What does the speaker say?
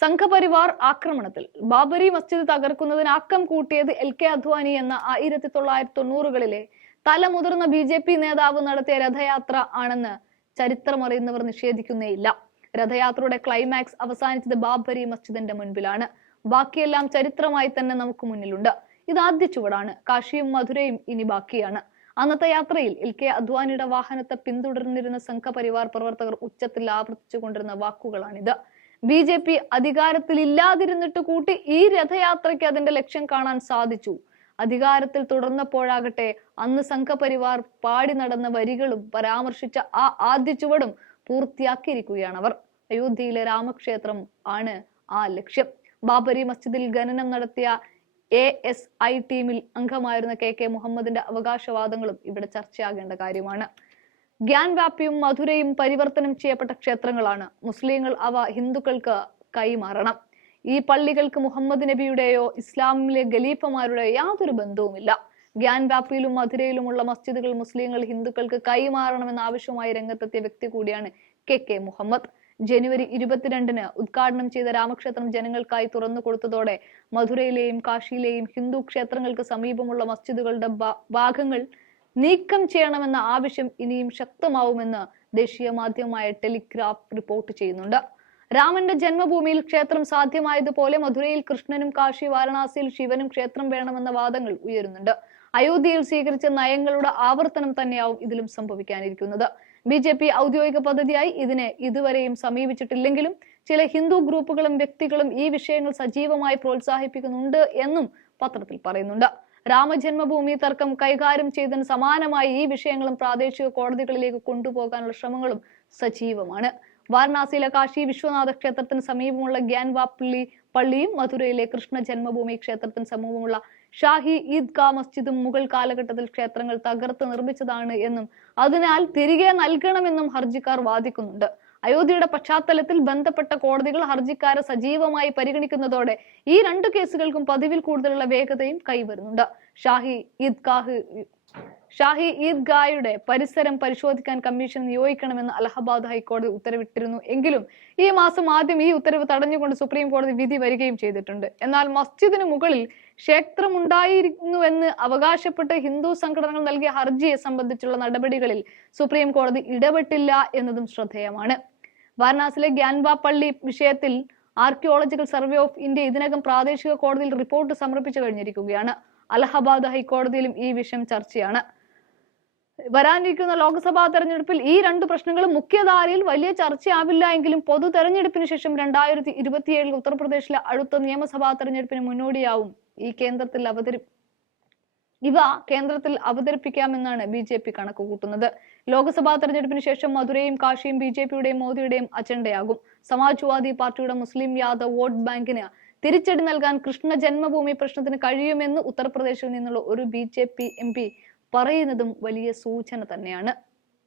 സംഘപരിവാർ ആക്രമണത്തിൽ ബാബരി മസ്ജിദ് തകർക്കുന്നതിന് ആക്കം കൂട്ടിയത് LK അദ്വാനി എന്ന 1990കളിലെ തലമുതിർന്ന BJP നേതാവ് നടത്തിയ രഥയാത്ര ആണെന്ന് ചരിത്രമറിയുന്നവർ നിഷേധിക്കുന്നേയില്ല. രഥയാത്രയുടെ ക്ലൈമാക്സ് അവസാനിച്ചത് ബാബരി മസ്ജിദിന്റെ മുൻപിലാണ്. ബാക്കിയെല്ലാം ചരിത്രമായി തന്നെ നമുക്ക് മുന്നിലുണ്ട്. ഇത് ആദ്യ ചുവടാണ്. കാശിയും മധുരയും ഇനി ബാക്കിയാണ്. അന്നത്തെ യാത്രയിൽ LK അദ്വാനിയുടെ വാഹനത്തെ പിന്തുടർന്നിരുന്ന സംഘപരിവാർ പ്രവർത്തകർ ഉച്ചത്തിൽ ആവർത്തിച്ചുകൊണ്ടിരുന്ന വാക്കുകളാണിത്. BJP അധികാരത്തിൽ ഇല്ലാതിരുന്നിട്ട് കൂട്ടി ഈ രഥയാത്രയ്ക്ക് അതിന്റെ ലക്ഷ്യം കാണാൻ സാധിച്ചു. അധികാരത്തിൽ തുടർന്നപ്പോഴാകട്ടെ അന്ന് സംഘപരിവാർ പാടി നടന്ന വരികളും പരാമർശിച്ച ആ ആദ്യ ചുവടും പൂർത്തിയാക്കിയിരിക്കുകയാണ് അവർ. അയോധ്യയിലെ രാമക്ഷേത്രം ആണ് ആ ലക്ഷ്യം. ബാബരി മസ്ജിദിൽ ഖനനം നടത്തിയ ASI ടീമിൽ അംഗമായിരുന്ന KK മുഹമ്മദിന്റെ അവകാശവാദങ്ങളും ഇവിടെ ചർച്ചയാകേണ്ട കാര്യമാണ്. ഗ്യാൻവാപ്പിയും മധുരയും പരിവർത്തനം ചെയ്യപ്പെട്ട ക്ഷേത്രങ്ങളാണ്. മുസ്ലിങ്ങൾ അവ ഹിന്ദുക്കൾക്ക് കൈമാറണം. ഈ പള്ളികൾക്ക് മുഹമ്മദ് നബിയുടെയോ ഇസ്ലാമിലെ ഖലീഫമാരുടെയോ യാതൊരു ബന്ധവുമില്ല. ഗ്യാൻവാപ്പിയിലും മധുരയിലുമുള്ള മസ്ജിദുകൾ മുസ്ലിങ്ങൾ ഹിന്ദുക്കൾക്ക് കൈമാറണമെന്ന ആവശ്യമായി രംഗത്തെത്തിയ വ്യക്തി കൂടിയാണ് KK മുഹമ്മദ്. ജനുവരി 22-ന് ഉദ്ഘാടനം ചെയ്ത രാമക്ഷേത്രം ജനങ്ങൾക്കായി തുറന്നു കൊടുത്തതോടെ മധുരയിലെയും കാശിയിലെയും ഹിന്ദു ക്ഷേത്രങ്ങൾക്ക് സമീപമുള്ള മസ്ജിദുകളുടെ ഭാഗങ്ങൾ നീക്കം ചെയ്യണമെന്ന ആവശ്യം ഇനിയും ശക്തമാവുമെന്ന് ദേശീയ മാധ്യമമായ ടെലിഗ്രാഫ് റിപ്പോർട്ട് ചെയ്യുന്നുണ്ട്. രാമന്റെ ജന്മഭൂമിയിൽ ക്ഷേത്രം സാധ്യമായതുപോലെ മധുരയിൽ കൃഷ്ണനും കാശി വാരണാസിയിൽ ശിവനും ക്ഷേത്രം വേണമെന്ന വാദങ്ങൾ ഉയരുന്നുണ്ട്. അയോധ്യയിൽ സ്വീകരിച്ച നയങ്ങളുടെ ആവർത്തനം തന്നെയാവും ഇതിലും സംഭവിക്കാനിരിക്കുന്നത്. BJP ഔദ്യോഗിക പദ്ധതിയായി ഇതിനെ ഇതുവരെയും സമീപിച്ചിട്ടില്ലെങ്കിലും ചില ഹിന്ദു ഗ്രൂപ്പുകളും വ്യക്തികളും ഈ വിഷയങ്ങൾ സജീവമായി പ്രോത്സാഹിപ്പിക്കുന്നുണ്ട് എന്നും പത്രത്തിൽ പറയുന്നുണ്ട്. രാമജന്മഭൂമി തർക്കം കൈകാര്യം ചെയ്തതിന് സമാനമായി ഈ വിഷയങ്ങളും പ്രാദേശിക കോടതികളിലേക്ക് കൊണ്ടുപോകാനുള്ള ശ്രമങ്ങളും സജീവമാണ്. വാരണാസിയിലെ കാശി വിശ്വനാഥ ക്ഷേത്രത്തിന് സമീപമുള്ള ഗ്യാൻവാപ്പള്ളി പള്ളിയും മധുരയിലെ കൃഷ്ണ ജന്മഭൂമി ക്ഷേത്രത്തിന് സമീപമുള്ള ഷാഹി ഈദ്ഗാ മസ്ജിദും മുഗൾ കാലഘട്ടത്തിൽ ക്ഷേത്രങ്ങൾ തകർത്ത് നിർമ്മിച്ചതാണ് എന്നും അതിനാൽ തിരികെ നൽകണമെന്നും ഹർജിക്കാർ വാദിക്കുന്നുണ്ട്. അയോധ്യയുടെ പശ്ചാത്തലത്തിൽ ബന്ധപ്പെട്ട കോടതികൾ ഹർജിക്കാരെ സജീവമായി പരിഗണിക്കുന്നതോടെ ഈ രണ്ട് കേസുകൾക്കും പതിവിൽ കൂടുതലുള്ള വേഗതയും കൈവരുന്നുണ്ട്. ഷാഹി ഈദ്ഗായുടെ പരിസരം പരിശോധിക്കാൻ കമ്മീഷൻ നിയോഗിക്കണമെന്ന് അലഹബാദ് ഹൈക്കോടതി ഉത്തരവിട്ടിരുന്നു എങ്കിലും ഈ മാസം ആദ്യം ഈ ഉത്തരവ് തടഞ്ഞുകൊണ്ട് സുപ്രീം കോടതി വിധി വരികയും ചെയ്തിട്ടുണ്ട്. എന്നാൽ മസ്ജിദിന് മുകളിൽ ക്ഷേത്രമുണ്ടായിരുന്നുവെന്ന് അവകാശപ്പെട്ട് ഹിന്ദു സംഘടനകൾ നൽകിയ ഹർജിയെ സംബന്ധിച്ചുള്ള നടപടികളിൽ സുപ്രീം കോടതി ഇടപെട്ടില്ല എന്നതും ശ്രദ്ധേയമാണ്. വാരണാസിയിലെ ഗ്യാൻവാ പള്ളി വിഷയത്തിൽ ആർക്കിയോളജിക്കൽ സർവേ ഓഫ് ഇന്ത്യ ഇതിനകം പ്രാദേശിക കോടതിയിൽ റിപ്പോർട്ട് സമർപ്പിച്ചു കഴിഞ്ഞിരിക്കുകയാണ്. അലഹബാദ് ഹൈക്കോടതിയിലും ഈ വിഷയം ചർച്ചയാണ്. വരാനിരിക്കുന്ന ലോക്സഭാ തെരഞ്ഞെടുപ്പിൽ ഈ രണ്ട് പ്രശ്നങ്ങളും മുഖ്യധാരയിൽ വലിയ ചർച്ചയാവില്ല എങ്കിലും പൊതു തെരഞ്ഞെടുപ്പിന് ശേഷം 2027 ഉത്തർപ്രദേശിലെ അടുത്ത നിയമസഭാ തെരഞ്ഞെടുപ്പിന് മുന്നോടിയാവും ഇവ കേന്ദ്രത്തിൽ അവതരിപ്പിക്കാമെന്നാണ് BJP കണക്ക് കൂട്ടുന്നത്. ലോക്സഭാ തെരഞ്ഞെടുപ്പിന് ശേഷം മധുരയും കാശിയും BJPയുടെയും മോദിയുടെയും അജണ്ടയാകും. സമാജ്വാദി പാർട്ടിയുടെ മുസ്ലിം യാദവ് വോട്ട് ബാങ്കിന് തിരിച്ചടി നൽകാൻ കൃഷ്ണ ജന്മഭൂമി പ്രശ്നത്തിന് കഴിയുമെന്ന് ഉത്തർപ്രദേശിൽ നിന്നുള്ള ഒരു BJP MP പറയുന്നതും വലിയ സൂചന തന്നെയാണ്.